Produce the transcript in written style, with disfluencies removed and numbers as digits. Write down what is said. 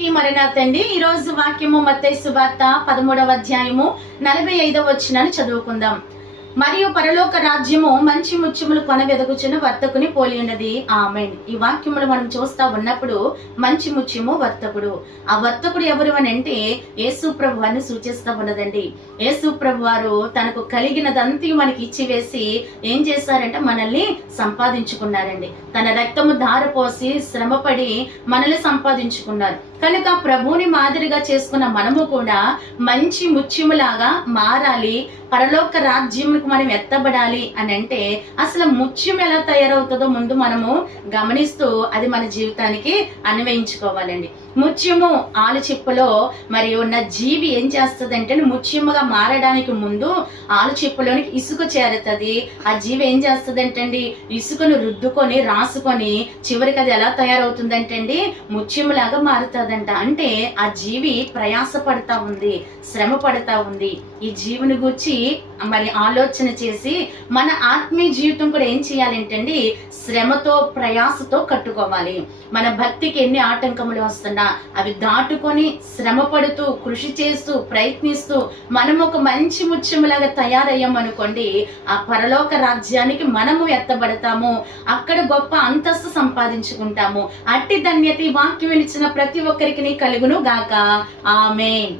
మరణాతండి. ఈ రోజు వాక్యము మత్తయి సువార్త 13వ అధ్యాయము 45వ వచనాన్ని చదువుకుందాం. మరియు పరలోక రాజ్యము మంచి ముత్యములు కొనవెదకుచున్న వర్తకుని పోలి ఉన్నది. ఆమేన్. ఈ వాక్యములు మనం చూస్తా ఉన్నప్పుడు మంచి ముత్యము వర్తకుడు. ఆ వర్తకుడు ఎవరు అని అంటే యేసు ప్రభు అని సూచిస్తా ఉన్నదండి. యేసు ప్రభు వారు తనకు కలిగినదంతా మనకి ఇచ్చివేసి ఏం చేశారంటే మనల్ని సంపాదించుకున్నారండి. తన రక్తము ధారపోసి శ్రమపడి మనల్ని సంపాదించుకున్నారు. కనుక ప్రభువుని మాదిరిగా చేసుకున్న మనము కూడా మంచి ముత్యములాగా మారాలి. పరలోక రాజ్యములకు మనం ఎత్తబడాలి అని అంటే అసలు ముత్యం ఎలా తయారవుతుందో ముందు మనము గమనిస్తూ అది మన జీవితానికి అన్వయించుకోవాలండి. ముత్యము ఆలుచిప్పలో మరి ఉన్న జీవి ఏం చేస్తుంది ముత్యముగా మారడానికి ముందు ఆలుచిప్పలోనికి ఇసుక చేరుతుంది. ఆ జీవి ఏం చేస్తుందంటండి ఇసుకను రుద్దుకొని రాసుకొని చివరికి అది ఎలా తయారవుతుందంటండి ముత్యములాగా మారుతుందంట. అంటే ఆ జీవి ప్రయాస పడతా ఉంది, శ్రమ పడతా ఉంది. ఈ జీవుని గురించి మరి ఆలోచన చేసి మన ఆత్మీయ జీవితం కూడా ఏం చేయాలంటండి శ్రమతో ప్రయాసతో కట్టుకోవాలి. మన భక్తికి ఎన్ని ఆటంకములు వస్తున్నా అవి దాటుకొని శ్రమ పడుతూ కృషి చేస్తూ ప్రయత్నిస్తూ మనం ఒక మంచి ముత్యములాగా తయారయ్యామనుకోండి ఆ పరలోక రాజ్యానికి మనము ఎత్తబడతాము. అక్కడ గొప్ప అంతస్తు సంపాదించుకుంటాము. అట్టి ధన్యత ఈ వాక్యం ఇచ్చిన ప్రతి ఒక్కరికి కలుగును గాక. ఆమేన్.